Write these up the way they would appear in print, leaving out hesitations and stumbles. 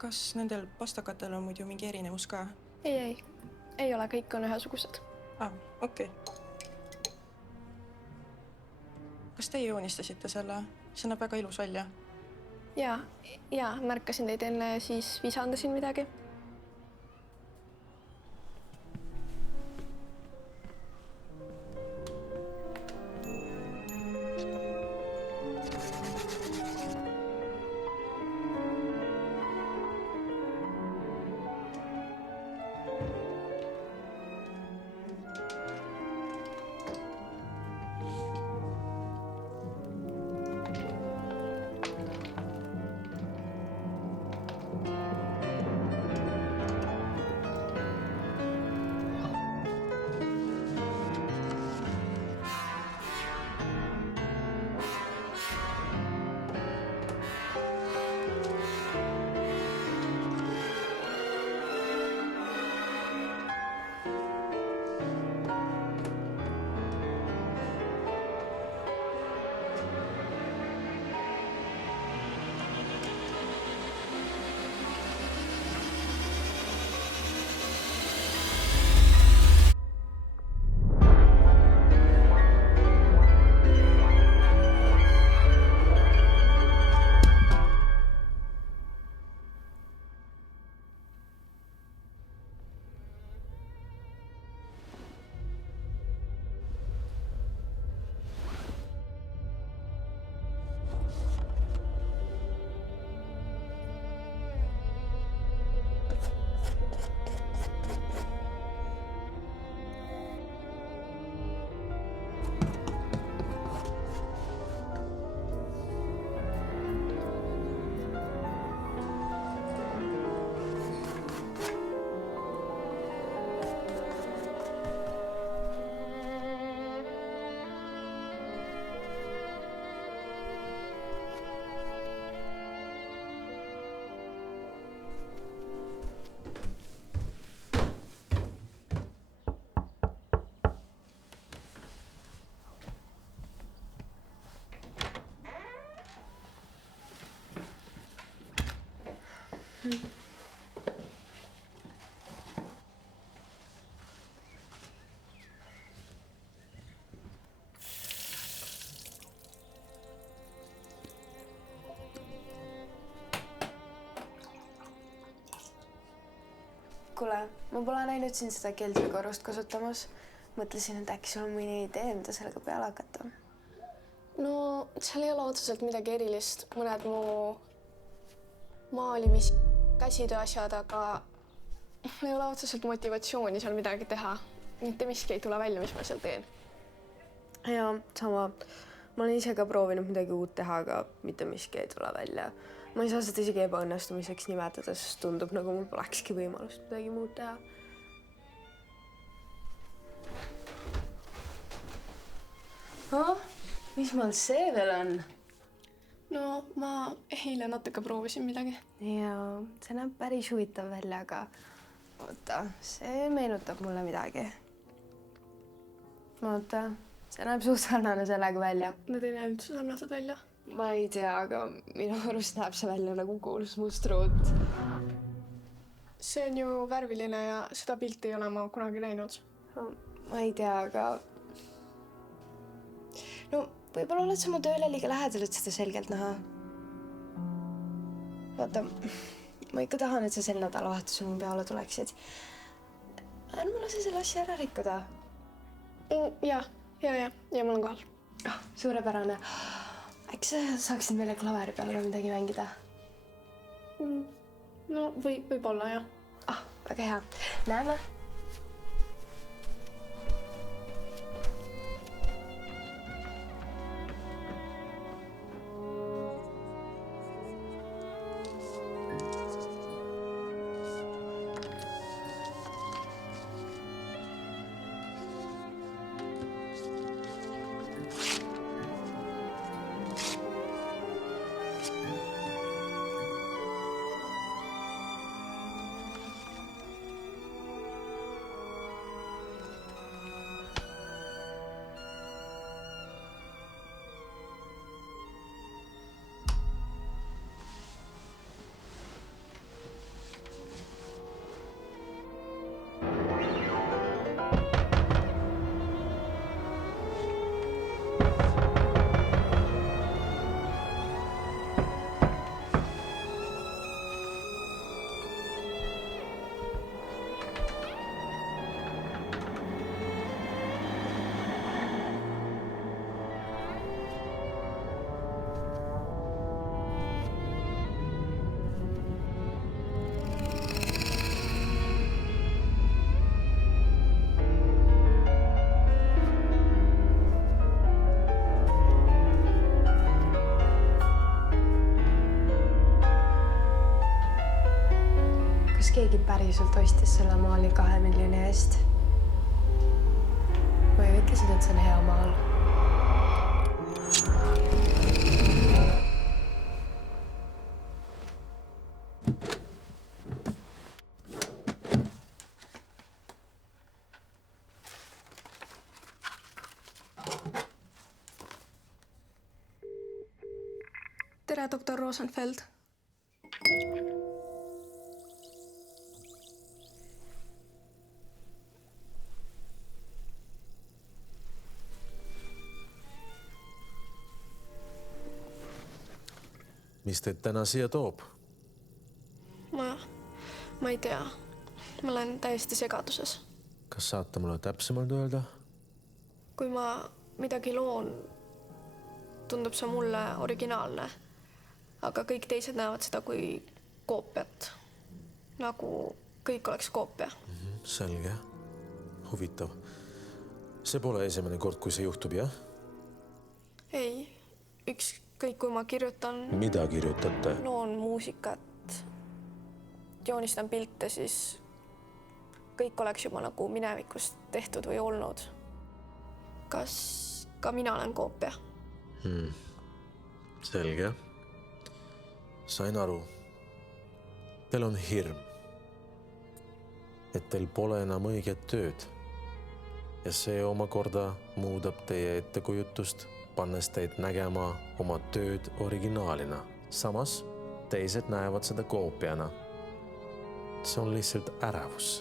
Kas nendel pastakatel on muidu mingi erinevus ka? Ei ole, kõik on ühesugused. Okei. Kas teie joonistasite selle? See näeb väga ilus välja. Ja märkasin teid enne ja siis visandasin midagi. Kuule, ma pole näinud siin seda keldrikorrust kasutamas. Mõtlesin, et äkki sul on mõni idee, mida sellega peale hakata. No, seal ei ole otseselt midagi erilist. Mõned mu maalimis käsitöö asjad, aga ei ole otseselt motivatsiooni seal midagi teha. Mitte miski ei tule välja, mis ma seal teen. Ja, sama. Ma olen ise ka proovinud midagi uut teha, aga mitte miski ei tule välja. Ma ei saa seda isegi ebaõnnestumiseks nimetada, sest tundub, nagu mul polekski võimalust midagi muud teha. Mis mul see veel on? No, ma eile natuke proovisin midagi. Ja, see näeb päris huvitav välja, aga oota, see meenutab mulle midagi. Oota, see näeb suht sarnane sellega välja. Need ei näe üldse sarnased välja. Ma ei tea, aga minu arust näeb see välja nagu kuulus mustruut. See on ju värviline ja seda pilti ei ole ma kunagi näinud. Ma ei tea, aga... No, võib-olla oled sa mu tööle liiga lähedal, et seda selgelt näha. Vaata, ma ikka tahan, et sa sel nädalavahetusel mu peale tuleksid. Ärme lase selle asja ära rikkuda. Ja mul on kohal. Suurepärane. Äkki sa saaksid meile klaveri peal ka midagi mängida? No, võib-olla, jah. Väga hea. Näeme. kas keegi päriselt ostis selle maali 2 miljoni eest? Või ütlesid, et see on hea maal? Tere, doktor Rosenfeld. Mis teid täna siia toob? Ma ei tea. Ma olen täiesti segaduses. Kas saate mulle täpsemalt öelda? Kui ma midagi loon, tundub see mulle originaalne. Aga kõik teised näevad seda kui koopiat. Nagu kõik oleks koopia. Selge. Huvitav. See pole esimene kord, kui see juhtub, jah? Ei, ükskõik kui ma kirjutan. Mida kirjutate? Loon muusikat, joonistan pilte, siis kõik oleks juba nagu minevikust tehtud või olnud. Kas ka mina olen koopia? Selge. Sain aru. Teil on hirm. Et teil pole enam õiget tööd. Ja see omakorda muudab teie ettekujutust, pannes teid nägema oma tööd originaalina. Samas teised näevad seda koopiana. See on lihtsalt ärevus.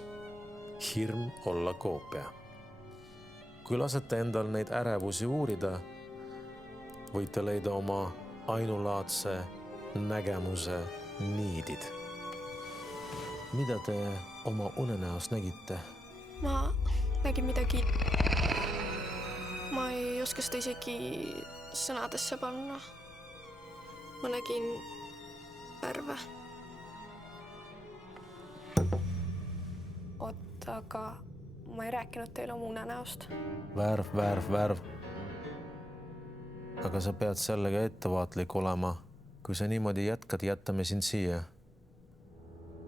Hirm olla koopia. Kui lasete endal neid ärevusi uurida, võite leida oma ainulaadse nägemuse niidid. Mida te oma unenäos nägite? Ma nägin midagi. Ma ei oska seda isegi sõnadesse panna. Ma nägin värve. Oot, aga ma ei rääkinud teile oma unenäost. Värv. Aga sa pead sellega ettevaatlik olema. Kui sa niimoodi jätkad, jätame sind siia.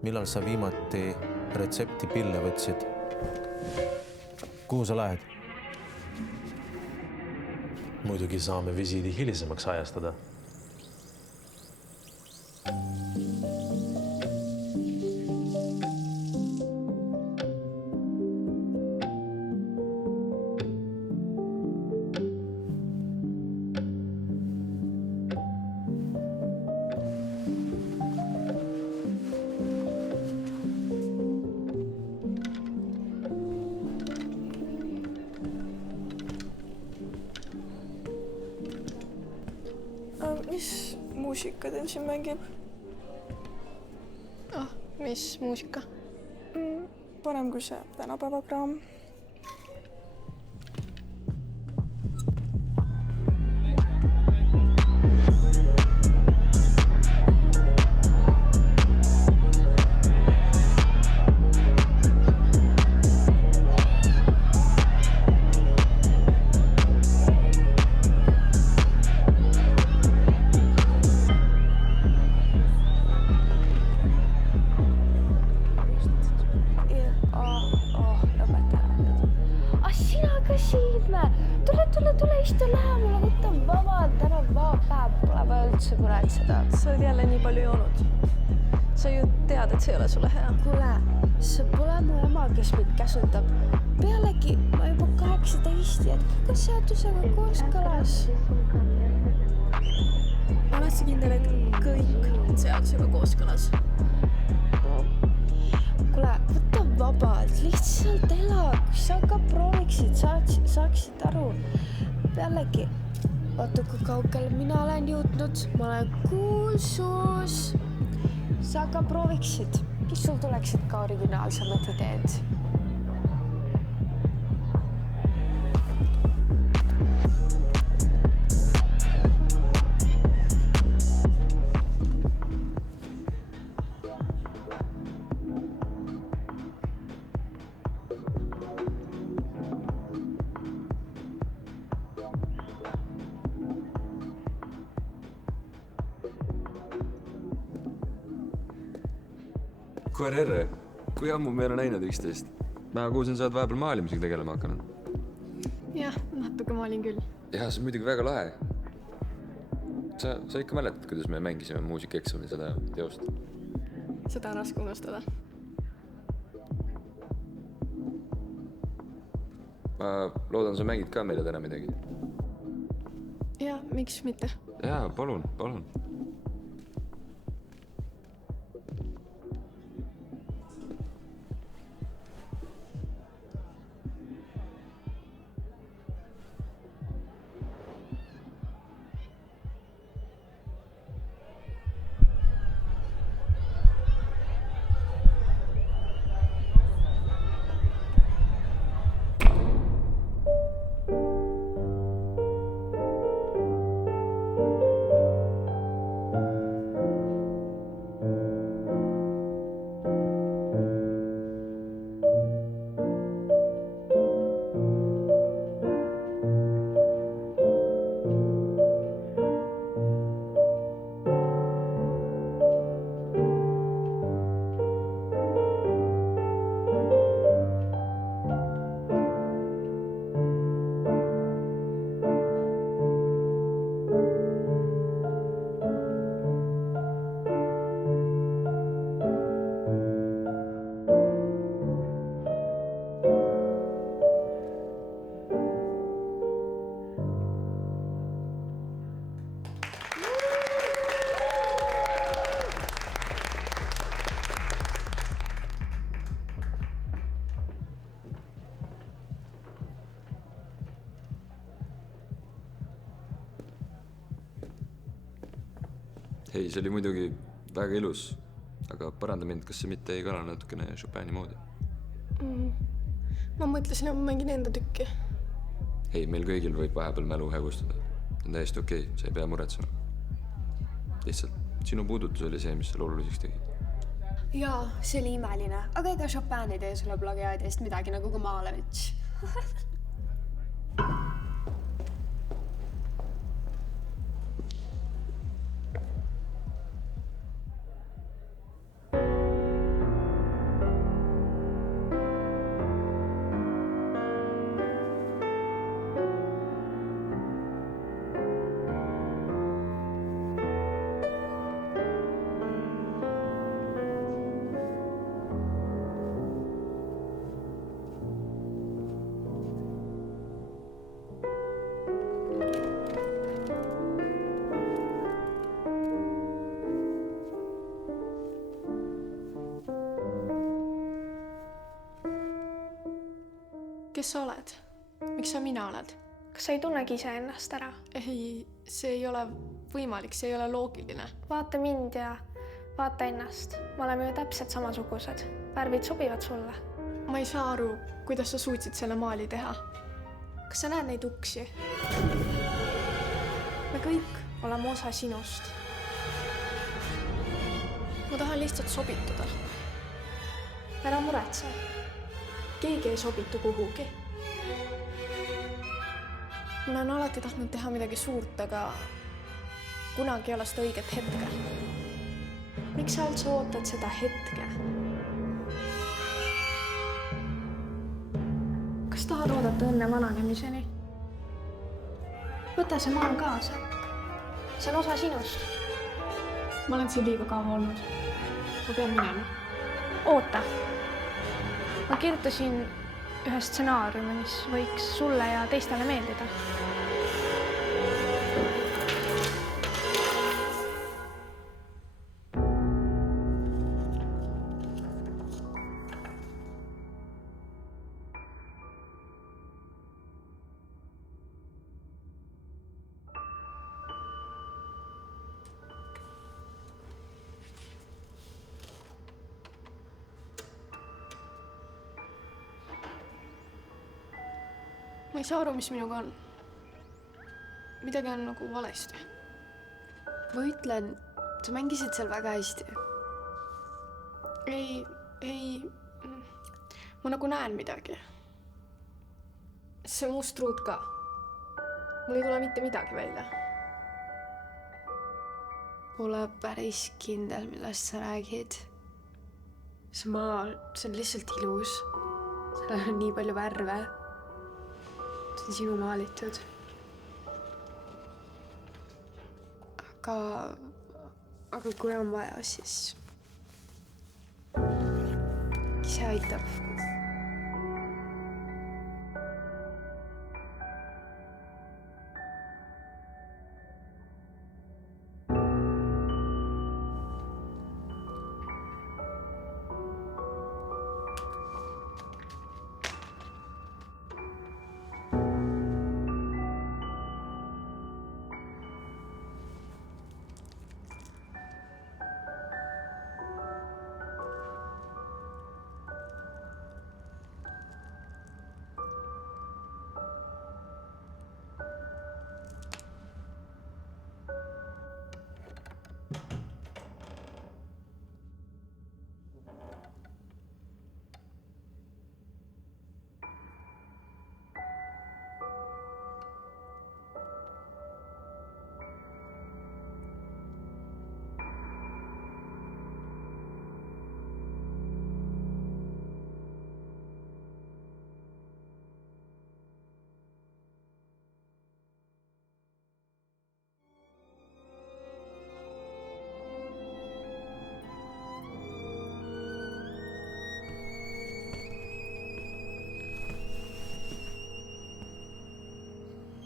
Millal sa viimati retseptipille võtsid? Kuhu sa lähed? Muidugi saame visiidi hilisemaks ajastada. Mis muusika teil siin mängib? Mis muusika? Parem kui see tänapäeva kraam. Tule istu lähemale, võta vabalt, täna vaba päev, pole vaja üldse muretseda. Sa oled jälle nii palju joonud. Sa ju tead, et see ei ole sulle hea. Kuule, see pole mu ema, kes mind käsutab. Pealegi ma juba 18 jätkuga seadusega kooskõlas. Oled sa kindel, et kõik on seadusega kooskõlas? Kuule, võta vabalt, lihtsalt ela, kui sa ka prooviksid, saaksid aru. Pealegi, vaata kui kaugele mina olen jõudnud, ma olen kuulsus. Sa ka prooviksid, mis sul tuleksid ka originaalsemad ideed? Koerere, kui ammu me ei ole näinud üksteist? Ma kuulsin, sa oled vahepeal maalimisega tegelema hakanud. jah, natuke ma olin küll. Ja see on muidugi väga lahe. Sa ikka mäletad, kuidas me mängisime muusikaeksamil seda teost? Seda on raske unustada. Ma loodan, sa mängid ka meile täna midagi. ja miks mitte? Jaa, palun. Hei, see oli muidugi väga ilus, aga paranda mind, kas see mitte ei kõla natukene Chopini moodi? ma mõtlesin, et ma mängin enda tükki. Hei, meil kõigil võib vahepeal mälu hägustada. On täiesti okei, sa ei pea muretsema. Lihtsalt sinu puudutus oli see, mis selle oluliseks tegi. jaa, see oli imeline, aga ega Chopin ei tee sulle plagiaadi eest midagi nagu ka Malevitš. kes sa oled? Miks sa mina oled? Kas sa ei tunnegi iseennast ära? Ei, see ei ole võimalik, see ei ole loogiline. Vaata mind ja vaata ennast. Me oleme ju täpselt samasugused. Värvid sobivad sulle. Ma ei saa aru, kuidas sa suutsid selle maali teha. Kas sa näed neid uksi? Me kõik oleme osa sinust. Ma tahan lihtsalt sobituda. Ära muretse. Keegi ei sobitu kuhugi. Ma olen alati tahtnud teha midagi suurt, aga kunagi ei ole seda õiget hetke. Miks sa üldse ootad seda hetke? Kas tahad oodata õnne vananemiseni? Võta see maal kaasa. See on osa sinust. Ma olen siin liiga kaua olnud. Ma pean minema. Oota. Ma kirjutasin ühe stsenaariumi, mis võiks sulle ja teistele meeldida. Ma ei saa aru, mis minuga on. Midagi on nagu valesti. ma ütlen, sa mängisid seal väga hästi. Ei, ma nagu näen midagi. See must ruut ka. Mul ei tule mitte midagi välja. Pole päris kindel, millest sa räägid. see maa, see on lihtsalt ilus. seal on nii palju värve. see on sinu maalitud. aga kui on vaja, siis ise aitab.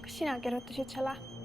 kas sina kirjutasid selle?